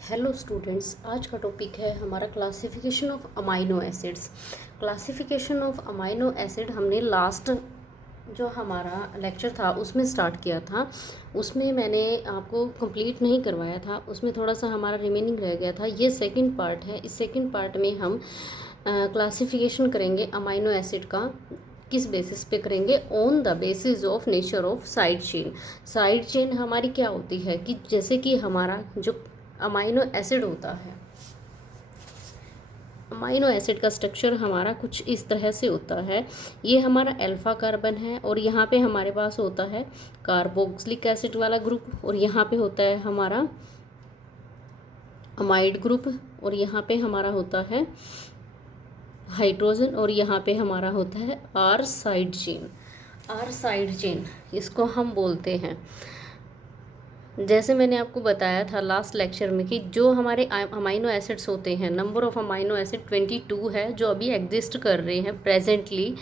Hello students, आज का topic है हमारा classification of amino acids. Classification of amino acid हमने लास्ट जो हमारा लेक्चर था उसमें स्टार्ट किया था। उसमें मैंने आपको कंप्लीट नहीं करवाया था, उसमें थोड़ा सा हमारा रिमेनिंग रह गया था। ये सेकंड पार्ट है। इस सेकंड पार्ट में हम क्लासिफिकेशन करेंगे अमाइनो एसिड का। किस बेसिस पे करेंगे? On the basis of nature of side chain. Side chain हमारी क्या होती है कि जैसे कि हमारा जो अमाइनो एसिड होता है, अमाइनो एसिड का स्ट्रक्चर हमारा कुछ इस तरह से होता है। ये हमारा अल्फा कार्बन है और यहाँ पे हमारे पास होता है कार्बोक्सिलिक एसिड वाला ग्रुप, और यहाँ पे होता है हमारा अमाइड ग्रुप, और यहाँ पे हमारा होता है हाइड्रोजन, और यहाँ पे हमारा होता है R side chain. R side chain इसको हम बोलते हैं। जैसे मैंने आपको बताया था लास्ट लेक्चर में कि जो हमारे अमाइनो एसिड्स होते हैं, नंबर ऑफ़ अमाइनो एसिड 22 है जो अभी एग्जिस्ट कर रहे हैं प्रेजेंटली।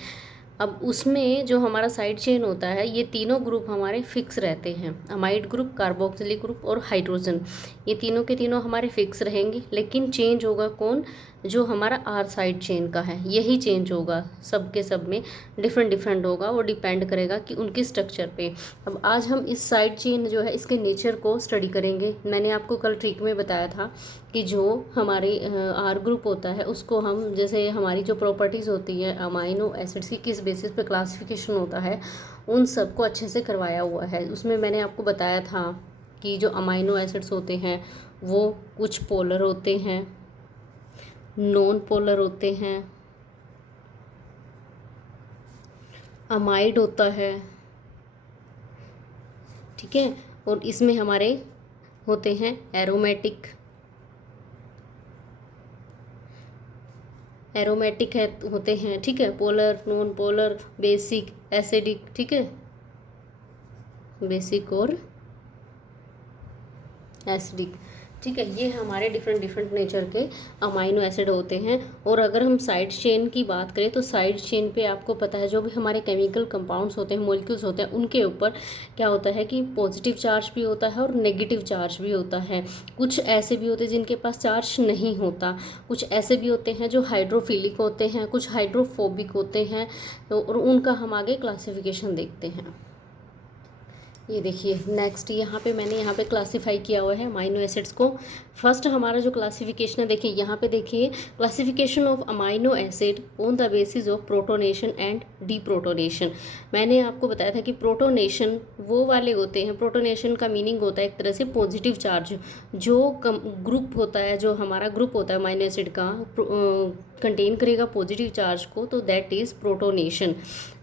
अब उसमें जो हमारा साइड चेन होता है, ये तीनों ग्रुप हमारे फिक्स रहते हैं। अमाइड ग्रुप, कार्बोक्सिलिक ग्रुप और हाइड्रोजन, ये तीनों के तीनों हमारे फिक्स रहेंगे। लेकिन चेंज होगा कौन? जो हमारा आर साइड चेन का है, यही चेंज होगा। सब के सब में डिफरेंट डिफरेंट होगा, वो डिपेंड करेगा कि उनके स्ट्रक्चर पे। अब आज हम इस साइड चेन जो है इसके नेचर को स्टडी करेंगे। मैंने आपको कल ट्रिक में बताया था कि जो हमारे आर ग्रुप होता है उसको हम, जैसे हमारी जो प्रॉपर्टीज़ होती है अमाइनो एसिड्स की, किस बेसिस पे क्लासिफिकेशन होता है, उन सब को अच्छे से करवाया हुआ है। उसमें मैंने आपको बताया था कि जो अमाइनो एसिड्स होते हैं वो कुछ पोलर होते हैं, नॉन पोलर होते हैं, अमाइड होता है, ठीक है, और इसमें हमारे होते हैं एरोमेटिक, एरोमेटिक है होते हैं, ठीक है, polar, non polar, basic, acidic, ठीक है, बेसिक और एसिडिक, ठीक है। ये हमारे डिफरेंट डिफरेंट नेचर के अमाइनो एसिड होते हैं। और अगर हम साइड चेन की बात करें तो साइड चेन पे आपको पता है जो भी हमारे केमिकल कंपाउंड्स होते हैं, मॉलिक्यूल्स होते हैं, उनके ऊपर क्या होता है कि पॉजिटिव चार्ज भी होता है और नेगेटिव चार्ज भी होता है। कुछ ऐसे भी होते हैं जिनके पास चार्ज नहीं होता, कुछ ऐसे भी होते हैं जो हाइड्रोफिलिक होते हैं, कुछ हाइड्रोफोबिक होते हैं। तो और उनका हम आगे क्लासिफिकेशन देखते हैं। ये देखिए नेक्स्ट, यहाँ पे मैंने यहाँ पे क्लासिफाई किया हुआ है अमाइनो एसिड्स को। फर्स्ट हमारा जो क्लासिफिकेशन है, देखिए यहाँ पे देखिए, classification of amino acid on the basis of protonation and deprotonation. मैंने आपको बताया था कि प्रोटोनेशन वो वाले होते हैं, प्रोटोनेशन का मीनिंग होता है एक तरह से पॉजिटिव चार्ज। जो ग्रुप होता है, जो हमारा ग्रुप होता है अमाइनो एसिड का, कंटेन करेगा पॉजिटिव चार्ज को, तो दैट इज़ प्रोटोनेशन,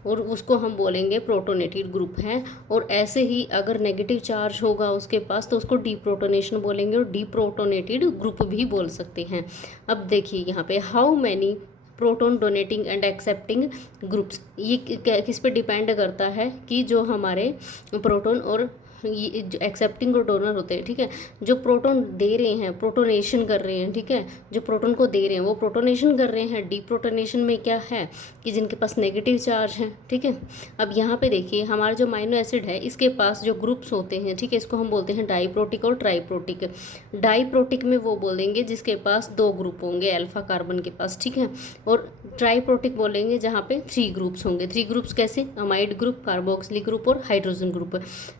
और उसको हम बोलेंगे प्रोटोनेटेड ग्रुप है। और ऐसे ही अगर नेगेटिव चार्ज होगा उसके पास तो उसको डीप्रोटोनेशन बोलेंगे, और डीप्रोटोनेटेड ग्रुप भी बोल सकते हैं। अब देखिए यहाँ पे how many proton donating and accepting groups, ये किस पे डिपेंड करता है कि जो हमारे प्रोटोन और ये जो एक्सेप्टिंग और डोनर होते हैं, ठीक है, जो प्रोटोन दे रहे हैं, प्रोटोनेशन कर रहे हैं, ठीक है, जो प्रोटोन को दे रहे हैं वो प्रोटोनेशन कर रहे हैं। डीप्रोटोनेशन में क्या है कि जिनके पास नेगेटिव चार्ज है, ठीक है। अब यहाँ पे देखिए हमारा जो अमाइनो एसिड है इसके पास जो ग्रुप्स होते हैं, ठीक है, इसको हम बोलते हैं डाइप्रोटिक और ट्राइप्रोटिक। डाइप्रोटिक में वो बोलेंगे जिसके पास 2 ग्रुप होंगे अल्फा कार्बन के पास, ठीक है, और ट्राइप्रोटिक बोलेंगे जहाँ पे 3 ग्रुप्स होंगे। 3 ग्रुप्स कैसे? अमाइड ग्रुप, कार्बोक्सिलिक ग्रुप और हाइड्रोजन ग्रुप।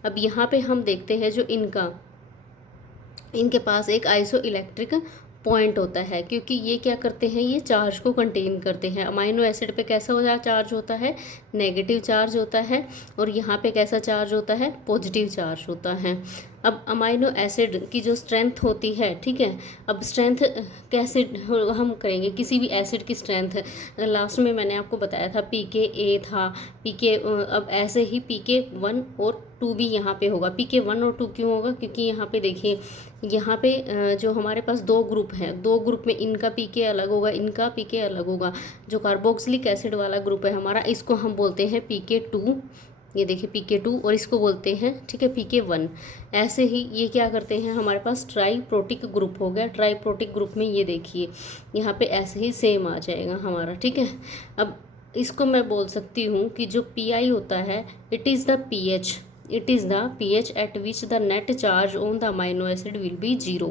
अब यहाँ पे हम देखते हैं जो इनके पास एक आइसो इलेक्ट्रिक पॉइंट होता है, क्योंकि ये क्या करते हैं, ये चार्ज को कंटेन करते हैं। अमाइनो एसिड पे कैसा हो जाए चार्ज होता है? नेगेटिव चार्ज होता है, और यहाँ पे कैसा चार्ज होता है? पॉजिटिव चार्ज होता है। अब अमाइनो एसिड की जो स्ट्रेंथ होती है, ठीक है, अब स्ट्रेंथ कैसे हम करेंगे किसी भी एसिड की स्ट्रेंथ? लास्ट में मैंने आपको बताया था pKa था, अब ऐसे ही pK 1 और 2 भी यहाँ पे होगा। pK 1 और 2 क्यों होगा? क्योंकि यहाँ पे देखिए, यहाँ पे जो हमारे पास 2 ग्रुप हैं, 2 ग्रुप में इनका pK अलग होगा, इनका pK अलग होगा। जो कार्बोक्सिलिक एसिड वाला ग्रुप है हमारा, इसको हम बोलते हैं pK 2, ये देखिए pK 2, और इसको बोलते हैं, ठीक है, pK 1। ऐसे ही ये क्या करते हैं, हमारे पास ट्राइप्रोटिक ग्रुप हो गया। ट्राइप्रोटिक ग्रुप में ये देखिए यहाँ पे ऐसे ही सेम आ जाएगा हमारा, ठीक है। अब इसको मैं बोल सकती हूँ कि जो Pi होता है, it is the pH, it is the pH eight which the net charge on the amino acid will be 0।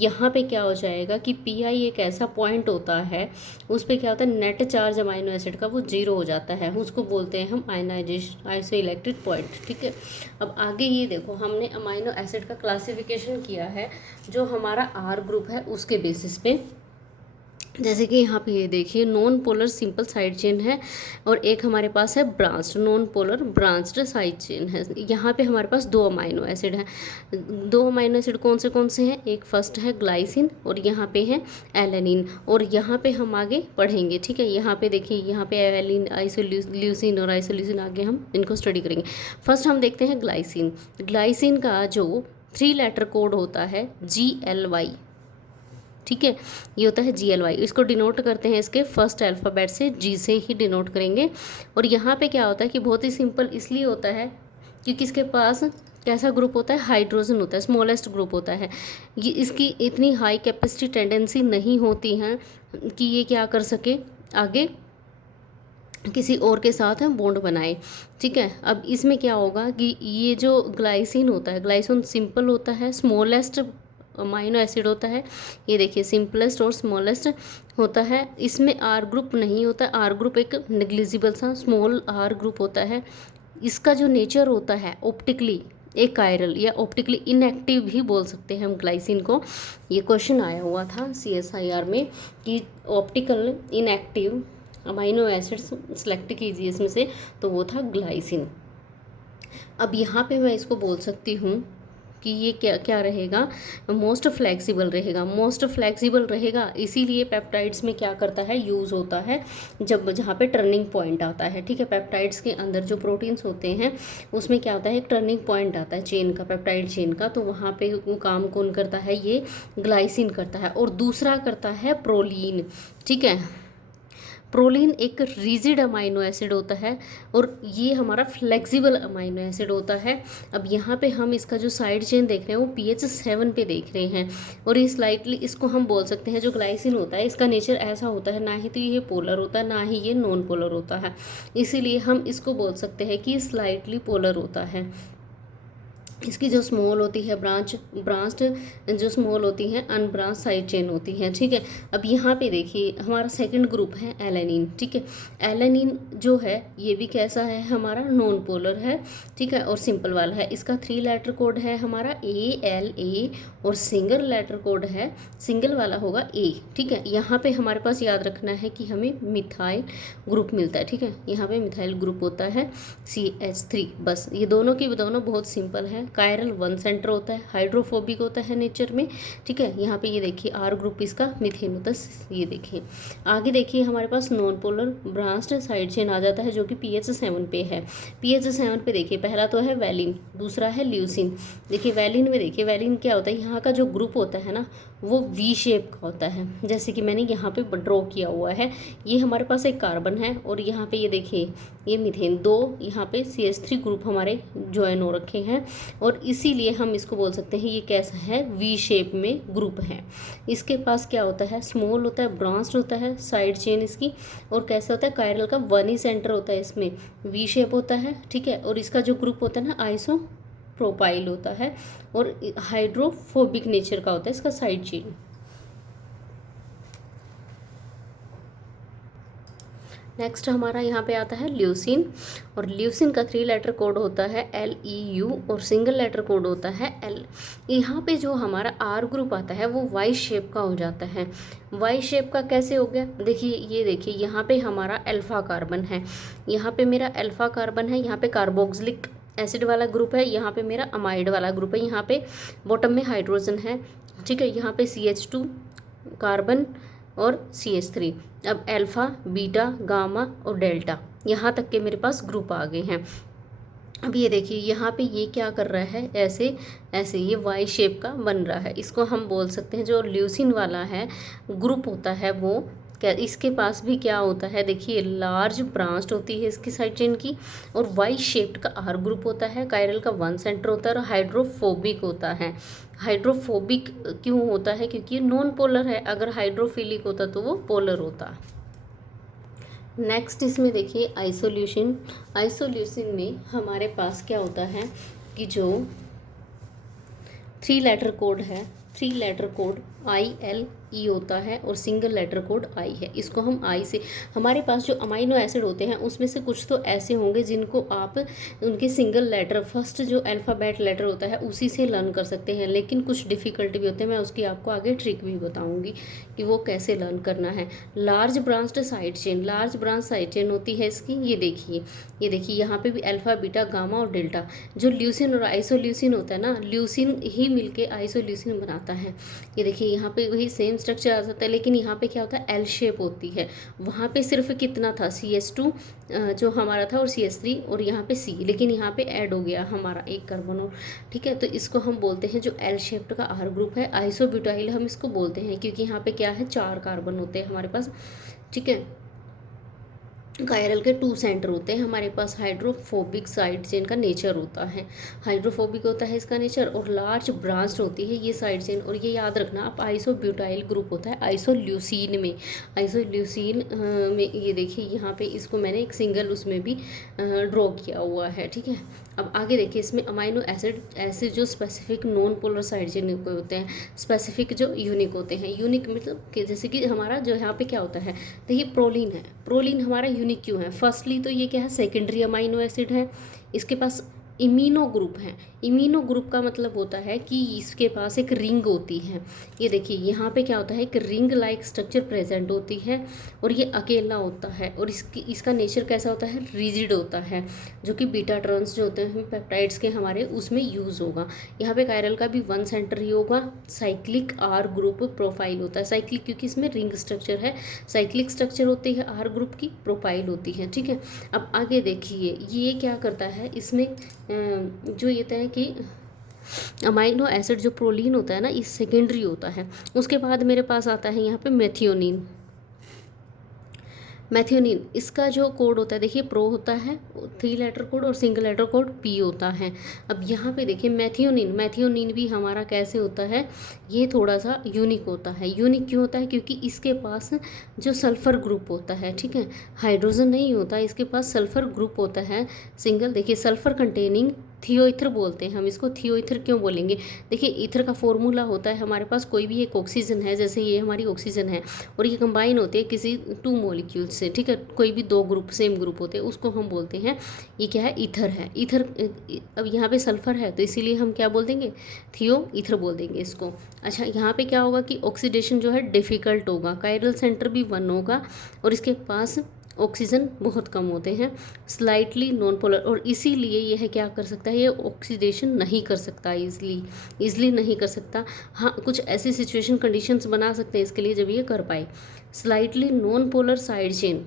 यहाँ पे क्या हो जाएगा कि PI एक ऐसा पॉइंट होता है, उस पर क्या होता है, नेट चार्ज अमाइनो एसिड का वो 0 हो जाता है, उसको बोलते हैं हम आयनाइजेशन आइसोइलेक्ट्रिक पॉइंट। ठीक है, अब आगे ये देखो, हमने अमाइनो एसिड का क्लासिफिकेशन किया है जो हमारा R ग्रुप है उसके बेसिस पे। जैसे कि यहाँ पे ये देखिए, non polar simple side chain है और एक हमारे पास है branched non polar branched side chain है। यहाँ पे हमारे पास 2 अमाइनो एसिड हैं। 2 अमाइनो एसिड कौन से हैं, एक फर्स्ट है ग्लाइसिन और यहाँ पे है एलेनिन, और यहाँ पे हम आगे पढ़ेंगे। ठीक है, यहाँ पे देखिए, यहाँ पे एलेनिन, आइसोल्यूसिन और आइसोल्यूसिन आगे हम इनको स्टडी करेंगे। फर्स्ट हम देखते हैं ग्लाइसिन। ग्लाइसिन का जो 3 लेटर कोड होता है GLY। ठीक है, ये होता है GLY। इसको डिनोट करते हैं इसके फर्स्ट अल्फ़ाबेट से, G से ही डिनोट करेंगे। और यहाँ पे क्या होता है कि बहुत ही सिंपल इसलिए होता है क्योंकि इसके पास कैसा ग्रुप होता है, हाइड्रोजन होता है, स्मॉलेस्ट ग्रुप होता है। ये इसकी इतनी हाई कैपेसिटी टेंडेंसी नहीं होती है कि ये क्या कर सके, आगे किसी और के साथ हम बॉन्ड बनाए। ठीक है, अब इसमें क्या होगा कि ये जो ग्लाइसिन होता है, ग्लाइसिन सिंपल होता है, स्मॉलेस्ट अमाइनो एसिड होता है। ये देखिए, सिंपलेस्ट और स्मॉलेस्ट होता है। इसमें R ग्रुप नहीं होता। R ग्रुप एक नेग्लिजिबल सा स्मॉल R ग्रुप होता है। इसका जो नेचर होता है ऑप्टिकली एक कायरल या ऑप्टिकली इनएक्टिव भी बोल सकते हैं हम ग्लाइसिन को। ये क्वेश्चन आया हुआ था CSIR में कि optical inactive amino acids select कीजिए इसमें से, तो वो था ग्लाइसिन। अब यहाँ पे मैं इसको बोल सकती हूँ कि ये क्या क्या रहेगा, मोस्ट फ्लेक्सिबल रहेगा। मोस्ट फ्लेक्सिबल रहेगा इसीलिए पेप्टाइड्स में क्या करता है, यूज़ होता है जब जहाँ पे टर्निंग पॉइंट आता है। ठीक है, पेप्टाइड्स के अंदर जो प्रोटीन्स होते हैं उसमें क्या होता है, एक टर्निंग पॉइंट आता है चेन का, पेप्टाइड चेन का, तो वहाँ पे वो काम कौन करता है, ये ग्लाइसिन करता है। और दूसरा करता है प्रोलीन। ठीक है, प्रोलीन एक रिजिड अमाइनो एसिड होता है और ये हमारा फ्लेक्सिबल अमाइनो एसिड होता है। अब यहाँ पे हम इसका जो साइड चेन देख रहे हैं वो pH 7 पे देख रहे हैं, और ये स्लाइटली इसको हम बोल सकते हैं, जो ग्लाइसिन होता है इसका नेचर ऐसा होता है, ना ही तो ये पोलर होता है ना ही ये नॉन पोलर होता है, इसीलिए हम इसको बोल सकते हैं कि स्लाइटली पोलर होता है। इसकी जो स्मॉल होती है ब्रांच्ड जो स्मॉल होती हैं अनब्रांच साइड चेन होती हैं। ठीक है, अब यहाँ पे देखिए हमारा सेकंड ग्रुप है एलेनिन। ठीक है, एलेनिन जो है ये भी कैसा है, हमारा नॉन पोलर है। ठीक है, और सिंपल वाला है। इसका 3 लेटर कोड है हमारा ALA और सिंगल लेटर कोड है, सिंगल वाला होगा A। ठीक है, यहाँ पे हमारे पास याद रखना है कि हमें मिथाइल ग्रुप मिलता है। ठीक है, यहाँ पे मिथाइल ग्रुप होता है CH3। बस ये दोनों की दोनों बहुत सिंपल है। कायरल 1 सेंटर होता है, हाइड्रोफोबिक होता है नेचर में। ठीक है, यहाँ पे ये देखिए R ग्रुप इसका मीथेन होता है। ये देखिए आगे देखिए हमारे पास non polar branched side chain आ जाता है जो कि pH 7 पे है। pH 7 पे देखिए पहला तो है वैलिन, दूसरा है ल्यूसिन। देखिए वैलिन में देखिए, वैलिन क्या होता है, यहाँ का जो ग्रुप होता है ना वो V शेप का होता है, जैसे कि मैंने यहाँ पे ड्रॉ किया हुआ है। ये हमारे पास एक कार्बन है और यहाँ पे ये देखिए ये मीथेन, 2 यहाँ पे CH3 ग्रुप हमारे ज्वाइन हो रखे हैं, और इसीलिए हम इसको बोल सकते हैं ये कैसा है, V शेप में ग्रुप है। इसके पास क्या होता है, स्मॉल होता है, ब्रांच्ड होता है साइड चेन इसकी, और कैसा होता है, कायरल का 1 ही सेंटर होता है, इसमें V शेप होता है। ठीक है, और इसका जो ग्रुप होता है ना आइसो प्रोपाइल होता है, और हाइड्रोफोबिक नेचर का होता है इसका साइड चेन। नेक्स्ट हमारा यहाँ पे आता है ल्यूसिन, और ल्यूसिन का 3 लेटर कोड होता है LEU और सिंगल लेटर कोड होता है L। यहाँ पे जो हमारा R ग्रुप आता है वो Y शेप का हो जाता है। Y शेप का कैसे हो गया, देखिए ये देखिए यहाँ पे हमारा अल्फा कार्बन है, यहाँ पे मेरा अल्फा कार्बन है, यहाँ पे कार्बोक्सिलिक एसिड वाला ग्रुप है, यहाँ पे मेरा अमाइड वाला ग्रुप है, यहाँ पे बॉटम में हाइड्रोजन है। ठीक है, यहाँ पे CH2 कार्बन और CH3। अब अल्फ़ा, बीटा, गामा और डेल्टा, यहाँ तक के मेरे पास ग्रुप आ गए हैं। अब ये देखिए यहाँ पे ये क्या कर रहा है, ऐसे ऐसे ये Y शेप का बन रहा है। इसको हम बोल सकते हैं जो ल्यूसिन वाला है ग्रुप होता है वो क्या, इसके पास भी क्या होता है, देखिए लार्ज ब्रांच होती है इसकी साइड चेन की, और Y शेप्ड का R ग्रुप होता है, कायरल का 1 सेंटर होता है, और हाइड्रोफोबिक होता है। हाइड्रोफोबिक क्यों होता है, क्योंकि ये नॉन पोलर है, अगर हाइड्रोफिलिक होता तो वो पोलर होता। नेक्स्ट इसमें देखिए आइसोल्यूशन। आइसोल्यूशन में हमारे पास क्या होता है कि जो 3 लेटर कोड है, 3 लेटर कोड ILE होता है और सिंगल लेटर कोड I है। इसको हम I से, हमारे पास जो अमाइनो एसिड होते हैं उसमें से कुछ तो ऐसे होंगे जिनको आप उनके सिंगल लेटर, फर्स्ट जो अल्फ़ाबेट लेटर होता है उसी से लर्न कर सकते हैं, लेकिन कुछ डिफ़िकल्टी भी होते हैं। मैं उसकी आपको आगे ट्रिक भी बताऊंगी कि वो कैसे लर्न करना है। Large branched side chain, large branch side chain होती है इसकी, ये देखिए, ये देखिए यहाँ पे भी अल्फ़ा, बीटा, गामा और डेल्टा। जो ल्यूसिन और आइसोल्यूसिन होता है ना, ल्यूसिन ही मिलके आइसोल्यूसिन बनाता है। ये देखिए यहाँ पे वही सेम स्ट्रक्चर आ जाता है, लेकिन यहाँ पे क्या होता है, एल शेप होती है। वहाँ पे सिर्फ कितना था, CH2 जो हमारा था और CH3 और यहाँ पे C, लेकिन यहाँ पे ऐड हो गया हमारा एक कार्बन और, ठीक है। तो इसको हम बोलते हैं जो एल शेप्ड का R ग्रुप है, आइसोब्यूटाइल हम इसको बोलते हैं, क्योंकि यहाँ पे क्या है, 4 कार्बन होते हैं हमारे पास, ठीक है। कायरल के 2 सेंटर होते हैं हमारे पास। हाइड्रोफोबिक साइड चेन का नेचर होता है, हाइड्रोफोबिक होता है इसका नेचर, और लार्ज ब्रांच्ड होती है ये साइड चेन। और ये याद रखना आप, आइसोब्यूटाइल ग्रुप होता है आइसोल्यूसिन में। आइसोल्यूसिन में ये देखिए यहाँ पे इसको मैंने एक सिंगल उसमें भी ड्रॉ किया हुआ है, ठीक है। अब आगे देखिए, इसमें अमाइनो एसिड ऐसे जो specific non polar side chain होते हैं, स्पेसिफिक जो यूनिक होते हैं। यूनिक मतलब कि जैसे कि हमारा जो यहाँ पे क्या होता है, देखिए प्रोलीन है, प्रोलीन हमारा यूनिक क्यों है, फर्स्टली तो ये क्या है, सेकेंडरी अमाइनो एसिड है, इसके पास इमीनो ग्रुप है। इमीनो ग्रुप का मतलब होता है कि इसके पास एक रिंग होती है। ये देखिए यहाँ पे क्या होता है, एक रिंग लाइक स्ट्रक्चर प्रेजेंट होती है, और ये अकेला होता है, और इसका नेचर कैसा होता है, रिजिड होता है, जो कि बीटा ट्रांस जो होते हैं पेप्टाइड्स के हमारे, उसमें यूज़ होगा। यहाँ पे कायरल का भी 1 सेंटर ही होगा। साइक्लिक R ग्रुप प्रोफाइल होता है, साइक्लिक क्योंकि इसमें रिंग स्ट्रक्चर है, साइक्लिक स्ट्रक्चर होती है, R ग्रुप की प्रोफाइल होती है, ठीक है। अब आगे देखिए ये क्या करता है, इसमें जो ये है कि अमाइनो एसिड जो प्रोलीन होता है ना, इस सेकेंडरी होता है। उसके बाद मेरे पास आता है यहाँ पे मेथियोनिन। मैथियोनिन, इसका जो कोड होता है देखिए, प्रो होता है 3 लेटर कोड और सिंगल लेटर कोड P होता है। अब यहाँ पे देखिए मैथियोनिन, मैथियोनिन भी हमारा कैसे होता है, ये थोड़ा सा यूनिक होता है। यूनिक क्यों होता है, क्योंकि इसके पास जो सल्फ़र ग्रुप होता है, ठीक है, हाइड्रोजन नहीं होता, इसके पास सल्फ़र ग्रुप होता है सिंगल। देखिए सल्फ़र कंटेनिंग थियोइथर बोलते हैं हम इसको। थियोइथर क्यों बोलेंगे, देखिए ईथर का फॉर्मूला होता है हमारे पास, कोई भी एक ऑक्सीजन है, जैसे ये हमारी ऑक्सीजन है, और ये कंबाइन होती है किसी 2 मॉलिक्यूल से, ठीक है, कोई भी 2 ग्रुप सेम ग्रुप होते हैं, उसको हम बोलते हैं ये क्या है, ईथर है। ईथर, अब यहाँ पे सल्फर है तो इसीलिए हम क्या बोल देंगे, थियो ईथर बोल देंगे इसको। अच्छा यहाँ पे क्या होगा कि ऑक्सीडेशन जो है डिफ़िकल्ट होगा, कायरल सेंटर भी 1 होगा, और इसके पास ऑक्सीजन बहुत कम होते हैं, स्लाइटली नॉन पोलर, और इसीलिए यह क्या कर सकता है, ये ऑक्सीडेशन नहीं कर सकता ईजिली नहीं कर सकता। हाँ कुछ ऐसी सिचुएशन कंडीशंस बना सकते हैं इसके लिए जब ये कर पाए। Slightly non polar side chain,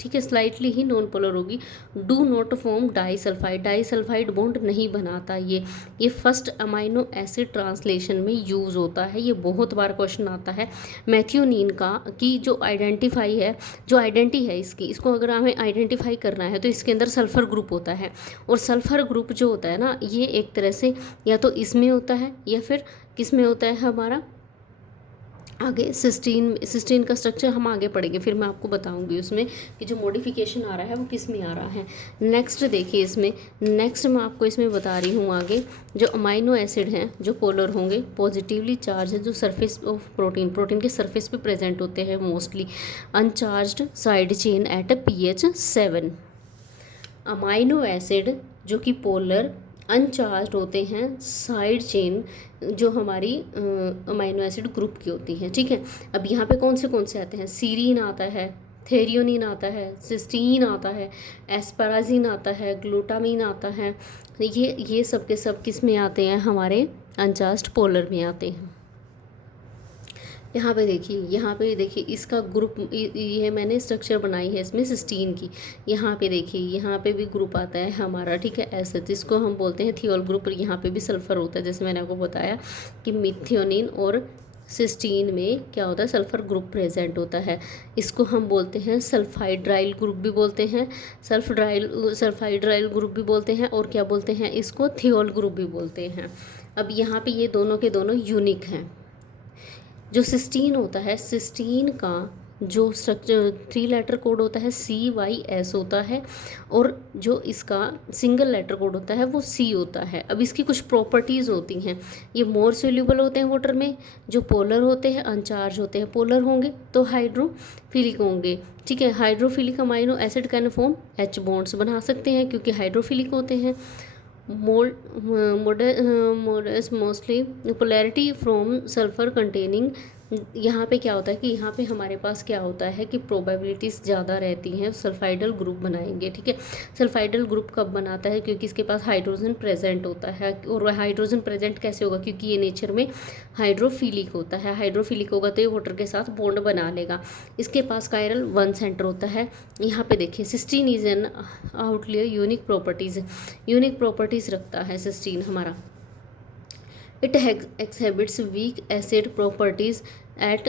ठीक है, स्लाइटली ही नॉन पोलर होगी। Do not form disulphide, disulphide bond नहीं बनाता ये फर्स्ट अमाइनो एसिड ट्रांसलेशन में यूज़ होता है। ये बहुत बार क्वेश्चन आता है मैथियोनिन का, कि जो आइडेंटिफाई है, जो आइडेंटिटी है इसको अगर हमें आइडेंटिफाई करना है तो इसके अंदर सल्फ़र ग्रुप होता है, और सल्फ़र ग्रुप जो होता है ना, ये एक तरह से या तो इसमें होता है या फिर किस में होता है हमारा, आगे सिस्टीन का स्ट्रक्चर हम आगे पढ़ेंगे, फिर मैं आपको बताऊंगी उसमें कि जो मॉडिफिकेशन आ रहा है वो किस में आ रहा है। नेक्स्ट देखिए इसमें, नेक्स्ट मैं आपको इसमें बता रही हूँ आगे, जो अमाइनो एसिड हैं जो पोलर होंगे, पॉजिटिवली चार्ज है, जो सरफेस ऑफ प्रोटीन के सरफेस पे प्रेजेंट होते हैं mostly, uncharged side chain at pH 7। Amino acid जो कि पोलर अनचार्ज होते हैं साइड चेन जो हमारी अमाइनो एसिड ग्रुप की होती है, ठीक है। अब यहाँ पे कौन से आते हैं, सीरीन आता है, थेरियोनिन आता है, सिस्टीन आता है, एस्पाराजीन आता है, ग्लूटामीन आता है। ये सब के सब किस में आते हैं, हमारे अनचार्ज्ड पोलर में आते हैं। यहाँ पे देखिए इसका ग्रुप, ये मैंने स्ट्रक्चर बनाई है इसमें सिस्टीन की। यहाँ पे देखिए, यहाँ पे भी ग्रुप आता है हमारा, ठीक है, ऐसे, जिसको हम बोलते हैं थियोल ग्रुप। यहाँ पे भी सल्फ़र होता है, जैसे मैंने आपको बताया कि मिथियोनिन और सिस्टीन में क्या होता है, सल्फ़र ग्रुप प्रेजेंट होता है। इसको हम बोलते हैं सल्फाइड्राइल ग्रुप भी बोलते हैं, सल्फाइड्राइल ग्रुप भी बोलते हैं, और क्या बोलते हैं इसको, थियोल ग्रुप भी बोलते हैं। अब यहाँ पे ये दोनों के दोनों यूनिक हैं। जो सिस्टीन होता है, सिस्टीन का जो स्ट्रक्चर 3 लेटर कोड होता है CYS होता है, और जो इसका सिंगल लेटर कोड होता है वो C होता है। अब इसकी कुछ प्रॉपर्टीज़ होती हैं, ये मोर सोल्यूबल होते हैं वाटर में, जो पोलर होते हैं अनचार्ज होते हैं, पोलर होंगे तो हाइड्रोफिलिक होंगे, ठीक है। Hydrophilic amino acid can form H bonds बना सकते हैं क्योंकि हाइड्रोफिलिक होते हैं। Modus mostly polarity from sulphur containing, यहाँ पे क्या होता है कि यहाँ पे हमारे पास क्या होता है कि प्रोबेबिलिटीज़ ज़्यादा रहती हैं सल्फाइडल ग्रुप बनाएंगे, ठीक है। सल्फाइडल ग्रुप कब बनाता है? क्योंकि इसके पास हाइड्रोजन प्रेजेंट होता है, और वह हाइड्रोजन प्रेजेंट कैसे होगा? क्योंकि ये नेचर में हाइड्रोफिलिक होता है। हाइड्रोफिलिक होगा तो ये वाटर के साथ बॉन्ड बना लेगा। इसके पास कायरल 1 सेंटर होता है। यहाँ पे देखिए cysteine is an outlier unique properties रखता है सिस्टीन हमारा। It exhibits weak acid properties at,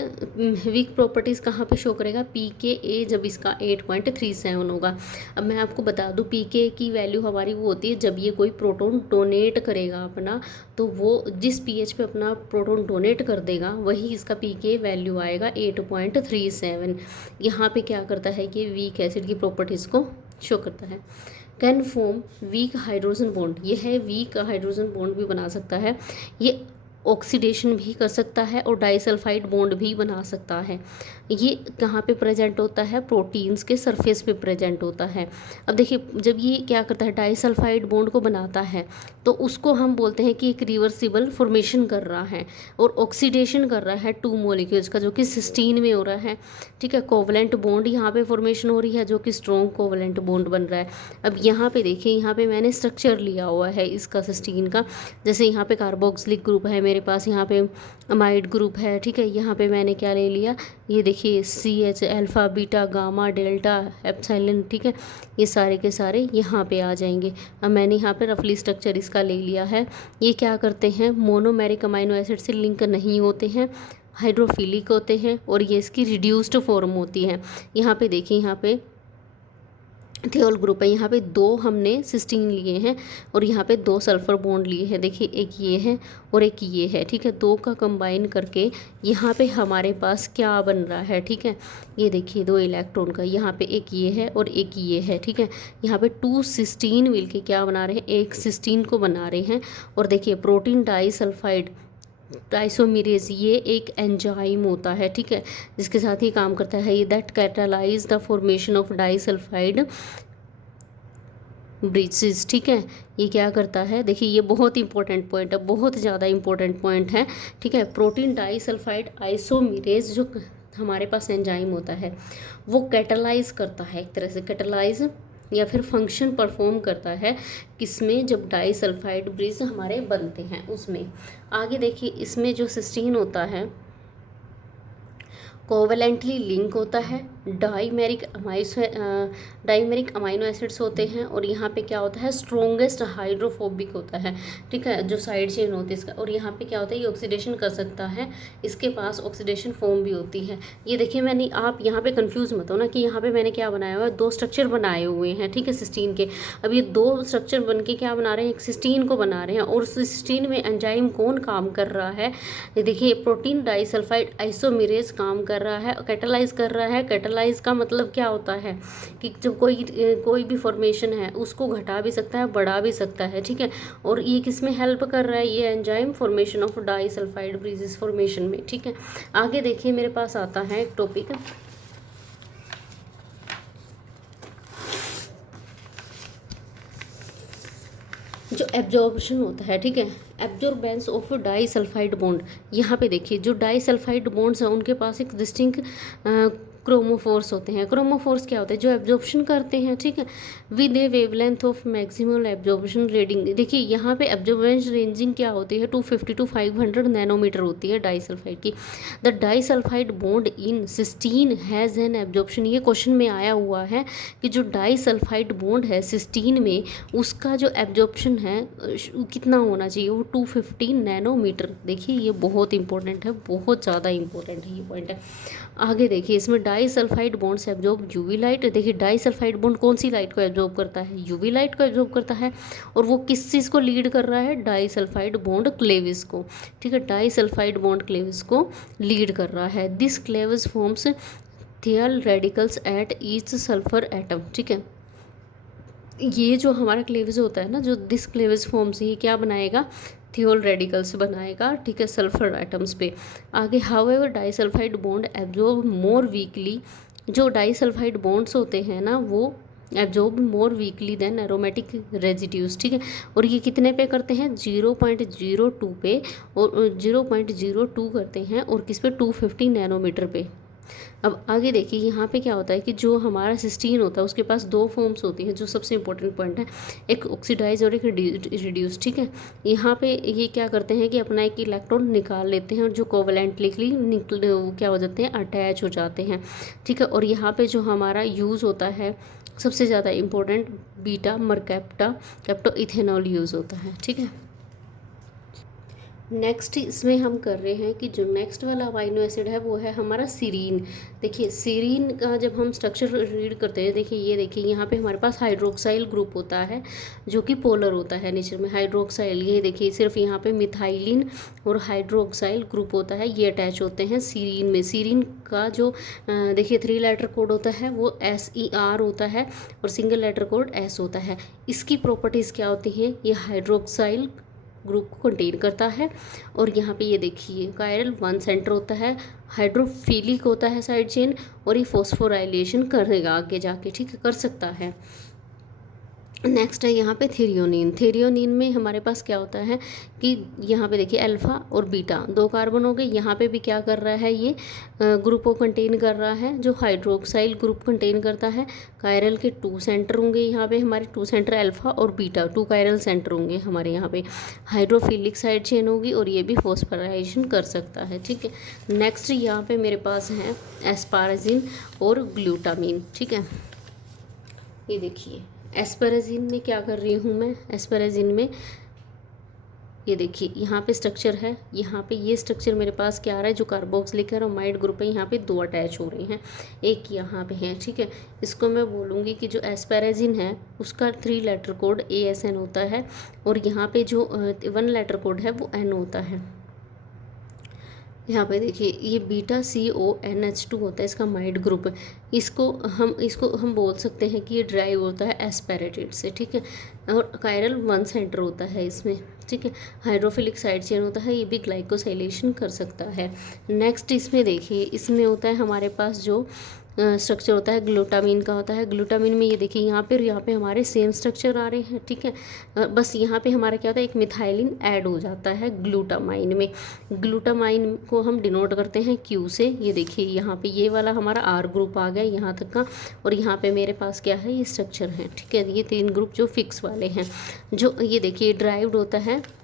weak properties कहाँ पे शो करेगा? pKa जब इसका 8.37 होगा। अब मैं आपको बता दूँ pKa की वैल्यू हमारी वो होती है जब ये कोई प्रोटॉन डोनेट करेगा अपना, तो वो जिस pH पे अपना प्रोटॉन डोनेट कर देगा वही इसका pKa वैल्यू आएगा 8.37। यहाँ पे क्या करता है कि वीक एसिड की प्रॉपर्टीज़ को शो करता है। Can form weak hydrogen bond, ये है वीक हाइड्रोजन बॉन्ड भी बना सकता है, ये ऑक्सीडेशन भी कर सकता है और डाइसल्फाइड बॉन्ड भी बना सकता है। ये कहाँ पे प्रेजेंट होता है? प्रोटीन्स के सरफेस पे प्रेजेंट होता है। अब देखिए जब ये क्या करता है डाइसल्फाइड बॉन्ड को बनाता है तो उसको हम बोलते हैं कि एक रिवर्सिबल फॉर्मेशन कर रहा है और ऑक्सीडेशन कर रहा है 2 मॉलिक्यूल्स का, जो कि सिस्टीन में हो रहा है, ठीक है। कोवलेंट बॉन्ड यहाँ पे फॉर्मेशन हो रही है जो कि स्ट्रॉन्ग कोवलेंट बॉन्ड बन रहा है। अब यहाँ पे देखिए यहाँ पे मैंने स्ट्रक्चर लिया हुआ है इसका सिस्टीन का, जैसे यहाँ पे कार्बोक्सिलिक ग्रुप है मेरे पास, यहाँ पे अमाइड ग्रुप है, ठीक है। यहाँ पे मैंने क्या ले लिया, ये देखिए CH alpha beta gamma delta epsilon, ठीक है। ये सारे के सारे यहाँ पे आ जाएंगे। अब मैंने यहाँ पे रफली स्ट्रक्चर इसका ले लिया है। ये क्या करते हैं? मोनोमेरिक अमाइनो एसिड से लिंक नहीं होते हैं, हाइड्रोफिलिक होते हैं, और ये इसकी रिड्यूस्ड फॉर्म होती है। यहाँ पे देखिए यहाँ पे थियोल ग्रुप है, यहाँ पे 2 हमने सिस्टीन लिए हैं और यहाँ पे 2 सल्फर बॉन्ड लिए हैं। देखिए एक ये है और एक ये है, ठीक है। 2 का कंबाइन करके यहाँ पे हमारे पास क्या बन रहा है, ठीक है। ये देखिए 2 इलेक्ट्रॉन का, यहाँ पे एक ये है और एक ये है, ठीक है। यहाँ पे 2 सिस्टीन मिलके क्या बना रहे हैं? एक सिस्टीन को बना रहे हैं। और देखिए प्रोटीन डाइसल्फाइड आइसोमेरेज, ये एक एंजाइम होता है, ठीक है, जिसके साथ ही काम करता है ये, that catalyse the formation of disulphide bridges, ठीक है। ये क्या करता है? देखिए ये बहुत इंपॉर्टेंट पॉइंट है, बहुत ज़्यादा इंपॉर्टेंट पॉइंट है, ठीक है। प्रोटीन डाइसल्फाइड आइसोमेरेज जो हमारे पास एंजाइम होता है वो कैटालाइज करता है, एक तरह से कैटालाइज या फिर फंक्शन परफॉर्म करता है किसमें? जब डाइसल्फाइड ब्रिज हमारे बनते हैं उसमें। आगे देखिए इसमें जो सिस्टीन होता है कोवलेंटली लिंक होता है, डाइमेरिक अमाइनो एसिड्स होते हैं, और यहाँ पे क्या होता है? स्ट्रॉन्गेस्ट हाइड्रोफोबिक होता है, ठीक है, जो साइड चेन होती है इसका। और यहाँ पे क्या होता है? ये ऑक्सीडेशन कर सकता है, इसके पास ऑक्सीडेशन फॉर्म भी होती है। ये देखिए मैंने, आप यहाँ पे कंफ्यूज मत हो ना कि यहाँ पे मैंने क्या बनाया हुआ है, 2 स्ट्रक्चर बनाए हुए हैं, ठीक है, सिस्टीन के। अब ये 2 स्ट्रक्चर बन के क्या बना रहे हैं? एक सिस्टीन को बना रहे हैं, और सिस्टीन में एंजाइम कौन काम कर रहा है? ये देखिए प्रोटीन डाइसल्फाइड आइसोमेरेज काम कर रहा है, कैटालाइज कर रहा है। कैटालाइज का मतलब क्या होता है कि जब कोई भी फॉर्मेशन है उसको घटा भी सकता है, बढ़ा भी सकता है, ठीक है। और ये किस में हेल्प कर रहा है? ये enzyme formation of disulphide bridges formation में, ठीक है। आगे देखिए मेरे पास आता है एक टॉपिक, जो एब्जॉर्प्शन होता है, ठीक है, एब्जॉर्बेंस ऑफ डाइसल्फाइड बॉन्ड। यहाँ पे देखिए जो डाइसल्फाइड बॉन्ड्स हैं उनके पास एक डिस्टिंक्ट क्रोमोफोर्स होते हैं। क्रोमोफोर्स क्या होते हैं? जो एब्जॉर्प्शन करते हैं, ठीक है, with A wavelength of maximal absorption rating. देखिए यहाँ पे एब्जॉर्बेंस रेंजिंग क्या होती है? 250 to 500 नैनोमीटर होती है डाइसल्फाइड की। The disulphide bond in cysteine has an absorption, ये क्वेश्चन में आया हुआ है कि जो डाइसल्फाइड बॉन्ड है सिस्टीन में उसका जो एब्जॉर्प्शन है कितना होना चाहिए? वो 250 नैनोमीटर। देखिए ये बहुत इंपॉर्टेंट है, बहुत ज़्यादा इंपॉर्टेंट है ये पॉइंट है। आगे देखिए इसमें डाइसल्फाइड बॉन्ड से एब्जॉर्ब यूवी लाइट। देखिए डाइसल्फाइड बॉन्ड कौन सी लाइट को एब्जॉर्ब करता है? यूवी लाइट को एब्जॉर्ब करता है। और वो किस चीज़ को लीड कर रहा है? डाइसल्फाइड बॉन्ड क्लेविस को, ठीक है, डाइसल्फाइड बॉन्ड क्लेविस को लीड कर रहा है। दिस क्लेविस फॉर्म्स थियल radicals at each sulphur atom, ठीक है। ये जो हमारा क्लेवेज होता है ना, जो दिस क्लेवेज फॉर्म से ही क्या बनाएगा, थियोल रेडिकल्स बनाएगा, ठीक है, सल्फर एटम्स पे। आगे हाउएवर डाइसल्फाइड बॉन्ड एब्जॉर्ब मोर वीकली, जो डाइसल्फाइड बॉन्ड्स होते हैं ना वो एब्जॉर्ब मोर वीकली देन एरोमेटिक रेजिड्यूज, ठीक है। और ये कितने पे करते हैं, 0.02 पे, और 0.02 करते हैं, और किस पे, 250 नैनोमीटर पे। अब आगे देखिए यहाँ पे क्या होता है कि जो हमारा सिस्टीन होता है उसके पास दो फॉर्म्स होती हैं, जो सबसे इंपॉर्टेंट पॉइंट है, एक ऑक्सीडाइज और एक रिड्यूस, ठीक है। यहाँ पे ये क्या करते हैं कि अपना एक इलेक्ट्रॉन निकाल लेते हैं, और जो कोवलेंटली क्या हो जाते हैं, अटैच हो जाते हैं, ठीक है। और यहाँ पे जो हमारा यूज़ होता है सबसे ज़्यादा इम्पोर्टेंट, बीटा मरकैप्टा कैप्टो इथेनॉल यूज़ होता है, ठीक है। नेक्स्ट इसमें हम कर रहे हैं कि जो नेक्स्ट वाला अमाइनो एसिड है वो है हमारा सीरीन। देखिए सीरीन का जब हम स्ट्रक्चर रीड करते हैं, देखिए ये देखिए यहाँ पे हमारे पास हाइड्रोक्साइल ग्रुप होता है जो कि पोलर होता है नेचर में, हाइड्रोक्साइल। ये देखिए सिर्फ यहाँ पे मिथाइलिन और हाइड्रोक्साइल ग्रुप होता है, ये अटैच होते हैं सीरीन में। सीरीन का जो देखिए 3 लेटर कोड होता है वो SER होता है, और सिंगल लेटर कोड S होता है। इसकी प्रॉपर्टीज़ क्या होती हैं, ये हाइड्रोक्साइल ग्रुप को कंटेन करता है। और यहाँ पे ये देखिए कायरल 1 सेंटर होता है, हाइड्रोफिलिक होता है साइड चेन, और ये फॉस्फोराइलेशन करेगा आगे जाके, ठीक है, कर सकता है। नेक्स्ट है यहाँ पे थेरियोनिन। थेरियोनिन में हमारे पास क्या होता है कि यहाँ पे देखिए अल्फ़ा और बीटा 2 कार्बन हो गए। यहाँ पे भी क्या कर रहा है, ये ग्रुप को कंटेन कर रहा है, जो हाइड्रोक्साइल ग्रुप कंटेन करता है। कायरल के 2 सेंटर होंगे, यहाँ पे हमारे 2 सेंटर अल्फ़ा और बीटा, 2 कायरल सेंटर होंगे हमारे यहाँ पे। हाइड्रोफिलिक साइड चेन होगी, और ये भी फॉस्फोराइलेशन कर सकता है, ठीक है। नेक्स्ट यहाँ पे मेरे पास हैं एस्पाराजिन और ग्लूटामीन, ठीक है। ये देखिए एस्पेराजिन में क्या कर रही हूँ मैं, एस्पेराजिन में ये देखिए यहाँ पे स्ट्रक्चर है, यहाँ पे ये स्ट्रक्चर मेरे पास क्या आ रहा है, जो कार्बोक्सिलिक एरोमाइड ग्रुप है, यहाँ पे 2 अटैच हो रहे हैं, एक यहाँ पे है, ठीक है। इसको मैं बोलूँगी कि जो एस्पेराजिन है उसका 3 लेटर कोड ASN होता है, और यहाँ पे जो 1 लेटर कोड है वो N होता है। यहाँ पे देखिए ये बीटा CONH2 होता है, इसका माइड ग्रुप है। इसको हम बोल सकते हैं कि ये ड्राइव होता है एस्पेरेटेड से, ठीक है। और कायरल 1 सेंटर होता है इसमें, ठीक है। हाइड्रोफिलिक साइड चेन होता है, ये भी ग्लाइकोसाइलेशन कर सकता है। नेक्स्ट इसमें देखिए, इसमें होता है हमारे पास जो स्ट्रक्चर होता है ग्लूटामीन का होता है। ग्लूटामीन में ये देखिए यहाँ पे हमारे सेम स्ट्रक्चर आ रहे हैं, ठीक है। बस यहाँ पे हमारा क्या होता है, एक मिथाइलिन ऐड हो जाता है ग्लूटामाइन में। ग्लूटामाइन को हम डिनोट करते हैं Q से। ये देखिए यहाँ पे ये वाला हमारा R ग्रुप आ गया यहाँ तक का, और यहाँ पे मेरे पास क्या है, ये स्ट्रक्चर है, ठीक है। ये 3 ग्रुप जो फिक्स वाले हैं, जो ये देखिए ड्राइव्ड होता है,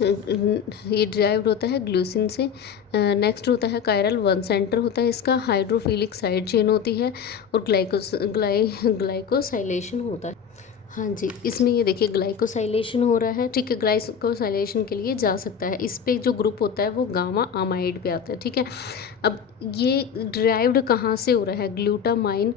ये ड्राइव्ड होता है ग्लूसिन से। नेक्स्ट होता है कायरल 1 सेंटर होता है इसका, हाइड्रोफिलिक साइड चेन होती है, और ग्लाइकोसाइलेशन होता है। हाँ जी, इसमें ये देखिए ग्लाइकोसाइलेशन हो रहा है, ठीक है। ग्लाइकोसाइलेशन के लिए जा सकता है। इस पे जो ग्रुप होता है वो गामा अमाइड पे आता है, ठीक है। अब ये ड्राइव्ड कहाँ से हो रहा है, ग्लूटामाइन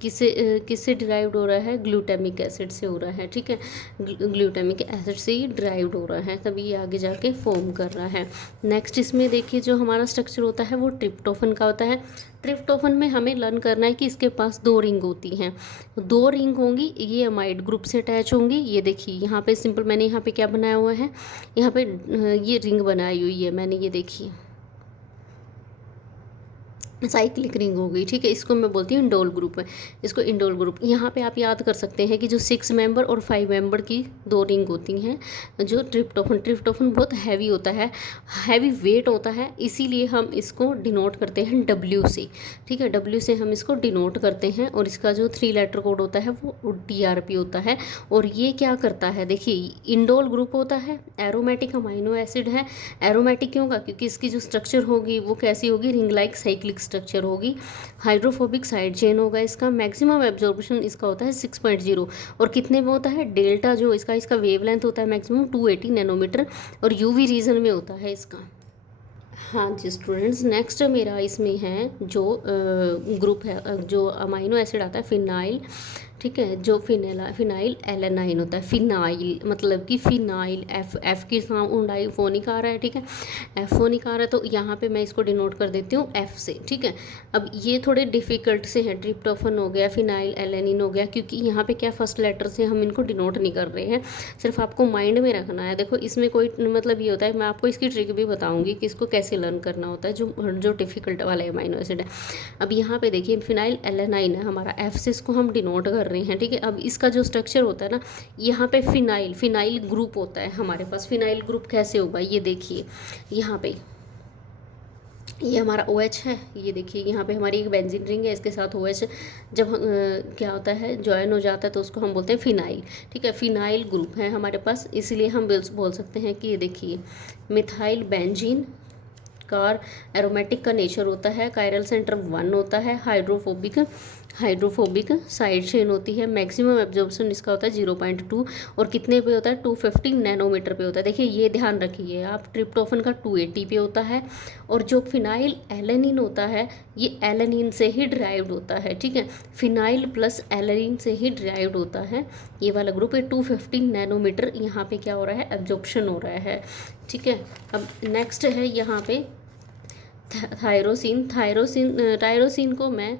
किससे डिराइव्ड हो रहा है, ग्लूटामिक एसिड से हो रहा है, ठीक है। ग्लूटामिक एसिड से ही डिराइव्ड हो रहा है, तभी ये आगे जाके फॉर्म कर रहा है। नेक्स्ट इसमें देखिए जो हमारा स्ट्रक्चर होता है वो ट्रिप्टोफन का होता है। ट्रिप्टोफन में हमें लर्न करना है कि इसके पास 2 रिंग होती हैं, 2 रिंग होंगी, ये अमाइड ग्रुप से अटैच होंगी। ये देखिए यहाँ पे सिंपल मैंने यहाँ पे क्या बनाया हुआ है, यहाँ पे ये रिंग बनाई हुई है मैंने, ये देखिए साइक्लिक रिंग हो गई, ठीक है। इसको मैं बोलती हूँ इंडोल ग्रुप है, इसको इंडोल ग्रुप। यहाँ पे आप याद कर सकते हैं कि जो 6 मेंबर और 5 मेंबर की 2 रिंग होती हैं। जो ट्रिप्टोफन बहुत हैवी होता है, हैवी वेट होता है, इसीलिए हम इसको डिनोट करते हैं W से, ठीक है। W से हम इसको डिनोट करते हैं, और इसका जो 3 लेटर कोड होता है वो DRP होता है। और ये क्या करता है, देखिए इंडोल ग्रुप होता है, एरोमेटिक अमाइनो एसिड है। एरोमेटिक क्यों होगा, क्योंकि इसकी जो स्ट्रक्चर होगी वो कैसी होगी, रिंग लाइक साइक्लिक स्ट्रक्चर होगी। हाइड्रोफोबिक साइड चेन होगा इसका। मैक्सिमम एब्जॉर्प्शन इसका होता है 6.0, और कितने में होता है, डेल्टा जो इसका वेवलेंथ होता है मैक्सिमम 280 नैनोमीटर, और UV रीजन में होता है इसका। हाँ जी स्टूडेंट्स, नेक्स्ट मेरा इसमें है जो ग्रुप है, जो अमाइनो एसिड आता है फिनाइल, ठीक है। जो फिनाइल एलेनाइन होता है, फिनाइल मतलब कि फिनाइल, एफ की साउंड आई फोनिक आ रहा है, ठीक है, एफ फोनिक आ रहा है, तो यहाँ पे मैं इसको डिनोट कर देती हूँ एफ से, ठीक है। अब ये थोड़े डिफिकल्ट से हैं, ट्रिप्टोफन हो गया, फिनाइल एलेनिन हो गया, क्योंकि यहाँ पे क्या फर्स्ट लेटर से हम इनको डिनोट नहीं कर रहे हैं, सिर्फ आपको माइंड में रखना है। देखो इसमें कोई मतलब ये होता है, मैं आपको इसकी ट्रिक भी बताऊँगी कि इसको कैसे लर्न करना होता है, जो डिफिकल्ट वाला अमाइनो एसिड है। अब यहाँ पे देखिए फिनाइल एलेनाइन है हमारा, एफ से इसको हम डिनोट कर रहे हैं, ठीक है। अब इसका जो स्ट्रक्चर होता है ना, यहाँ पे फिनाइल ग्रुप होता है हमारे पास। फिनाइल ग्रुप कैसे होगा, ये देखिए यहाँ पे, ये हमारा OH है, ये देखिए यहाँ पे हमारी एक बेंजीन रिंग है, इसके साथ OH जब क्या होता है, जॉइन हो जाता है तो उसको हम बोलते हैं फिनाइल, ठीक है। फिनाइल ग्रुप है हमारे पास, इसलिए हम बोल सकते हैं कि ये देखिए मिथाइल बेंजीन कार एरोमेटिक का नेचर होता है, कायरल सेंटर 1 होता है, हाइड्रोफोबिक साइड चेन होती है, मैक्सिमम एब्जॉर्प्शन इसका होता है 0.2 और कितने पे होता है 250 नैनोमीटर पे होता है। देखिए ये ध्यान रखिए आप, ट्रिप्टोफन का 280 पे होता है, और जो फिनाइल एलेनिन होता है ये एलेनिन से ही ड्राइव्ड होता है, ठीक है। फिनाइल प्लस एलेनिन से ही ड्राइव्ड होता है ये वाला ग्रुप है। 250 नैनोमीटर यहाँ पे क्या हो रहा है, एब्जॉर्प्शन हो रहा है, ठीक है। अब नेक्स्ट है यहाँ पे टायरोसिन को मैं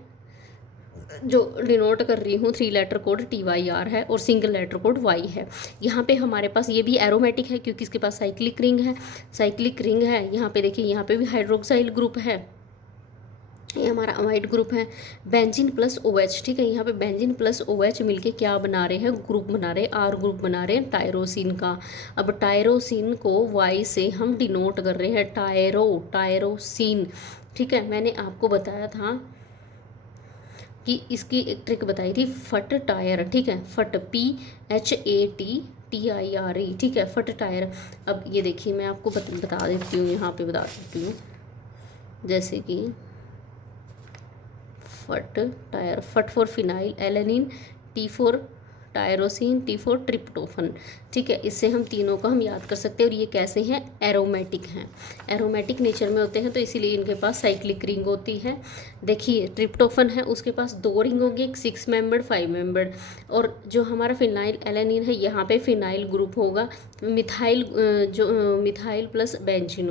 जो डिनोट कर रही हूँ 3 लेटर कोड TYR है और सिंगल लेटर कोड Y है। यहाँ पे हमारे पास ये भी एरोमेटिक है क्योंकि इसके पास साइक्लिक रिंग है। यहाँ पे देखिए, यहाँ पे भी हाइड्रोक्साइल ग्रुप है, ये हमारा अमाइड ग्रुप है। बेंजीन प्लस OH, ठीक है। यहाँ पे बेंजीन प्लस OH मिलके क्या बना रहे हैं, ग्रुप बना रहे हैं, R ग्रुप बना रहे हैं टायरोसिन का। अब टायरोसिन को Y से हम डिनोट कर रहे हैं, टायरोसिन, ठीक है। मैंने आपको बताया था कि इसकी एक ट्रिक बताई थी, फट टायर, ठीक है, फट PHATTIRE, ठीक है, फट टायर। अब ये देखिए मैं आपको बता देती हूँ, यहाँ पे बता देती हूँ, जैसे कि फट टायर, फट for phenyl alanine, T for tyrosine, T for tryptophan, ठीक है। इससे हम तीनों को हम याद कर सकते हैं। और ये कैसे हैं, एरोमेटिक हैं, एरोमेटिक नेचर में होते हैं, तो इसीलिए इनके पास साइक्लिक रिंग होती है। देखिए ट्रिप्टोफन है, उसके पास 2 रिंग होंगी, एक 6 मेंबर्ड 5 मेंबर्ड, और जो हमारा फिनाइल एलेनिन है यहाँ पे फिनाइल ग्रुप होगा, मिथाइल प्लस बेंजीन होगा।